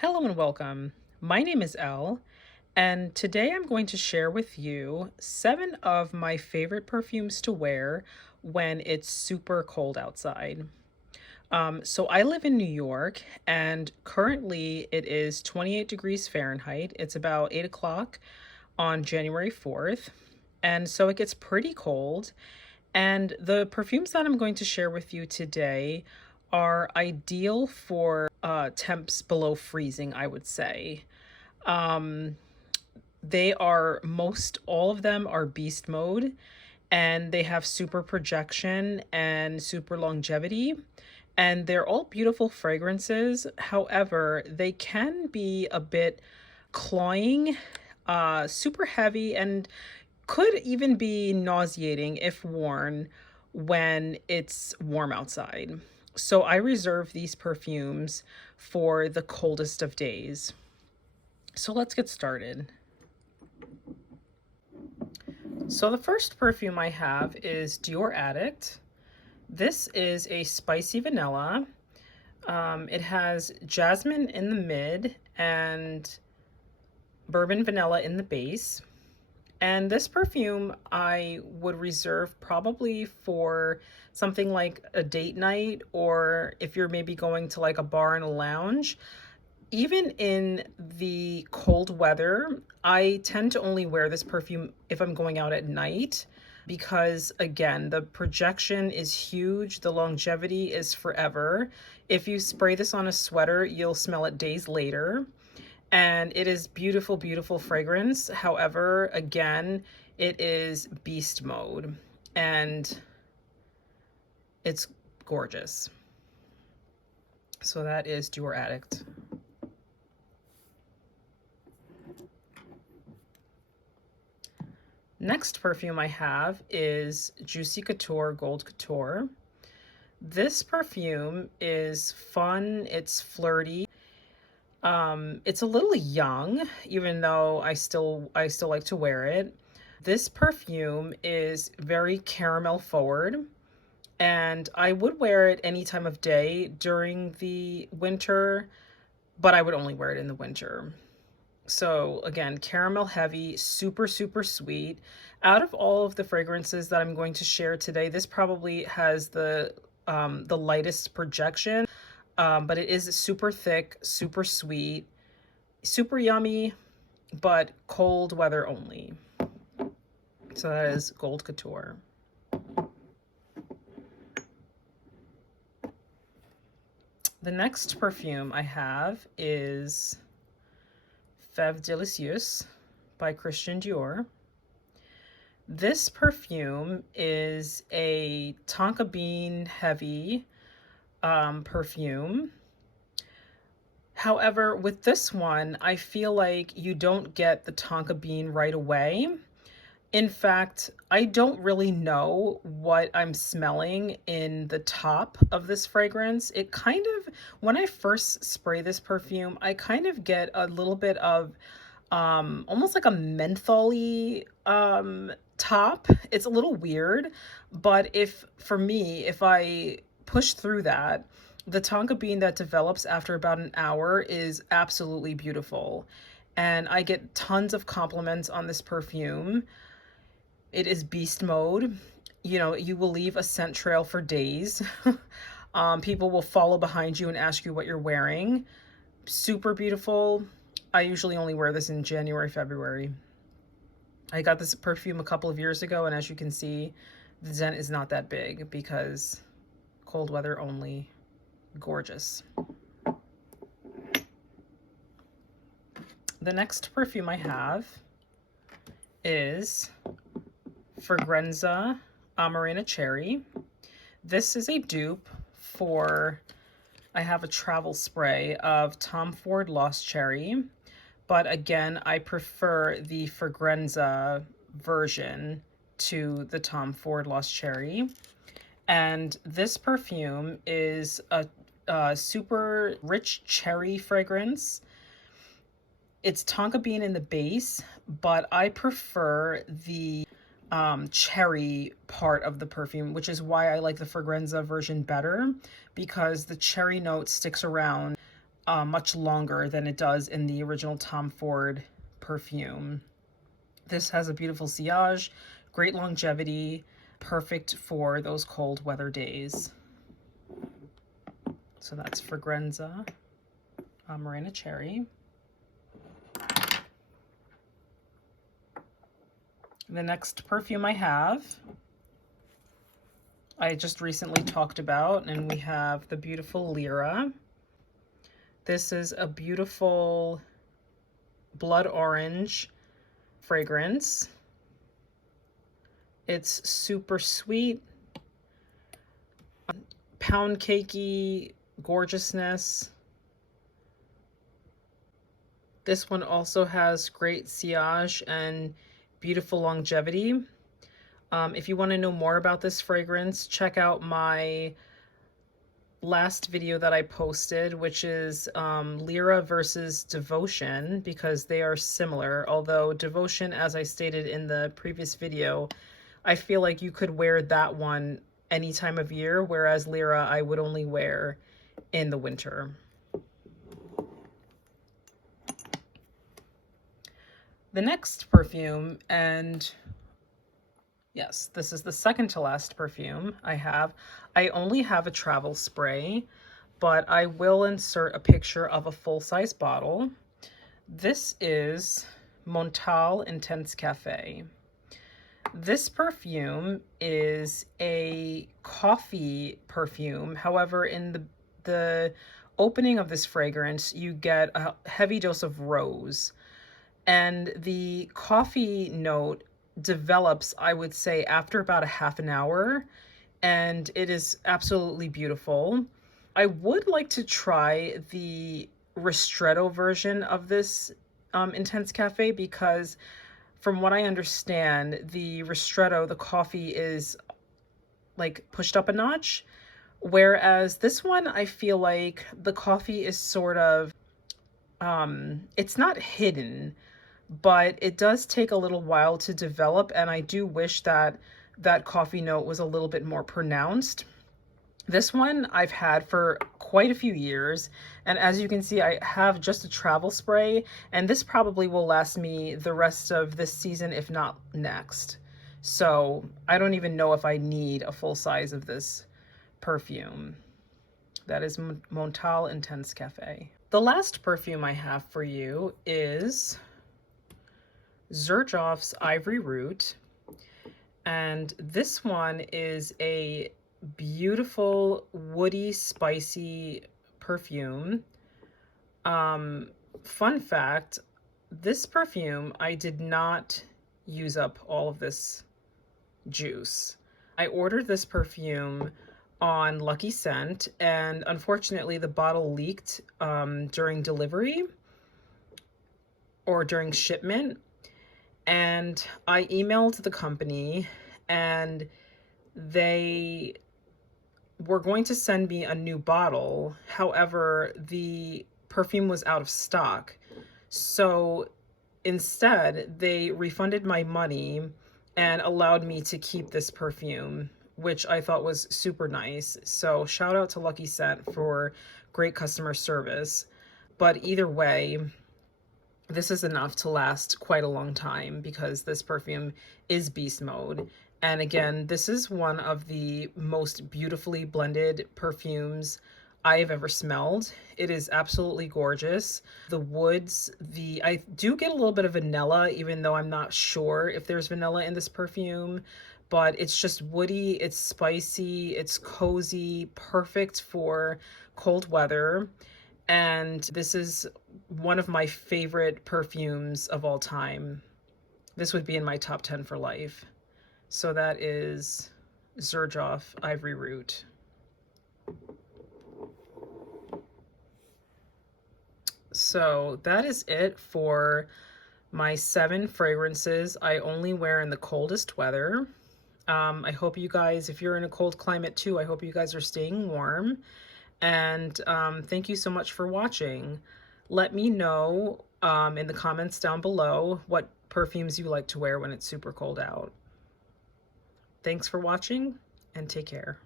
Hello and welcome. My name is Elle, and today I'm going to share with you 7 of my favorite perfumes to wear when it's super cold outside. So I live in New York, and currently it is 28 degrees Fahrenheit. It's about 8 o'clock on January 4th, and so it gets pretty cold. And the perfumes that I'm going to share with you today are ideal for temps below freezing, I would say. Um, they are most all of them are beast mode, and they have super projection and super longevity, and they're all beautiful fragrances. However, they can be a bit cloying, super heavy, and could even be nauseating if worn when it's warm outside. So I reserve these perfumes for the coldest of days. So let's get started. So the first perfume I have is Dior Addict. This is a spicy vanilla. It has jasmine in the mid and bourbon vanilla in the base. And this perfume I would reserve probably for something like a date night, or if you're maybe going to like a bar and a lounge. Even in the cold weather, I tend to only wear this perfume if I'm going out at night because, again, the projection is huge, the longevity is forever. If you spray this on a sweater, you'll smell it days later. And it is beautiful, beautiful fragrance. However, again, it is beast mode and it's gorgeous. So that is Dior Addict. Next perfume I have is Juicy Couture Gold Couture. This perfume is fun, it's flirty. It's a little young, even though I still like to wear it. This perfume is very caramel forward, and I would wear it any time of day during the winter, but I would only wear it in the winter. So again, caramel heavy, super, super sweet. Out of all of the fragrances that I'm going to share today, this probably has the lightest projection, but it is super thick, super sweet, super yummy, but cold weather only. So that is Gold Couture. The next perfume I have is Fève Délicieuse by Christian Dior. This perfume is a tonka bean heavy perfume. However, with this one, I feel like you don't get the tonka bean right away. In fact, I don't really know what I'm smelling in the top of this fragrance. It kind of, when I first spray this perfume, I kind of get a little bit of almost like a mentholy top. It's a little weird, but if for me, if I push through that, the tonka bean that develops after about an hour is absolutely beautiful. And I get tons of compliments on this perfume. It is beast mode. You know, you will leave a scent trail for days. People will follow behind you and ask you what you're wearing. Super beautiful. I usually only wear this in January, February. I got this perfume a couple of years ago, and as you can see, the dent is not that big because cold weather only. Gorgeous. The next perfume I have is Fragranza Amarena Cherry. This is a dupe for, I have a travel spray of Tom Ford Lost Cherry, but again, I prefer the Fragranza version to the Tom Ford Lost Cherry. And this perfume is a super rich cherry fragrance. It's tonka bean in the base, but I prefer the cherry part of the perfume, which is why I like the Fragranza version better, because the cherry note sticks around much longer than it does in the original Tom Ford perfume. This has a beautiful sillage, great longevity, perfect for those cold weather days. So that's Fragranza Morena Cherry. The next perfume I have, I just recently talked about, and we have the beautiful Lyra. This is a beautiful blood orange fragrance. It's super sweet, pound cakey gorgeousness. This one also has great sillage and beautiful longevity. If you want to know more about this fragrance, check out my last video that I posted, which is Lyra versus Devotion, because they are similar. Although Devotion, as I stated in the previous video, I feel like you could wear that one any time of year, whereas Lyra I would only wear in the winter. The next perfume, and yes, this is the second to last perfume I have. I only have a travel spray, but I will insert a picture of a full-size bottle. This is Montal Intense Cafe. This perfume is a coffee perfume. However, in the opening of this fragrance, you get a heavy dose of rose. And the coffee note develops, I would say, after about a half an hour, and it is absolutely beautiful. I would like to try the ristretto version of this Intense Cafe, because from what I understand, the ristretto, the coffee is like pushed up a notch, whereas this one, I feel like the coffee is sort of, it's not hidden, but it does take a little while to develop, and I do wish that that coffee note was a little bit more pronounced. This one I've had for quite a few years, and as you can see, I have just a travel spray, and this probably will last me the rest of this season, if not next. So I don't even know if I need a full size of this perfume. That is Montal Intense Cafe. The last perfume I have for you is Xerjoff's Ivory Root, and this one is a beautiful woody spicy perfume. Fun fact, this perfume, I did not use up all of this juice. I ordered this perfume on Lucky Scent, and unfortunately the bottle leaked during delivery or during shipment. And I emailed the company, and they were going to send me a new bottle. However, the perfume was out of stock. So instead, they refunded my money and allowed me to keep this perfume, which I thought was super nice. So shout out to Lucky Scent for great customer service. But either way, this is enough to last quite a long time, because this perfume is beast mode. And again, this is one of the most beautifully blended perfumes I have ever smelled. It is absolutely gorgeous. The woods, I do get a little bit of vanilla, even though I'm not sure if there's vanilla in this perfume, but it's just woody, it's spicy, it's cozy, perfect for cold weather. And this is one of my favorite perfumes of all time. This would be in my top 10 for life. So that is Xerjoff Ivory Root. So that is it for my 7 fragrances I only wear in the coldest weather. I hope you guys, if you're in a cold climate too, I hope you guys are staying warm. And thank you so much for watching. Let me know in the comments down below what perfumes you like to wear when it's super cold out. Thanks for watching, and take care.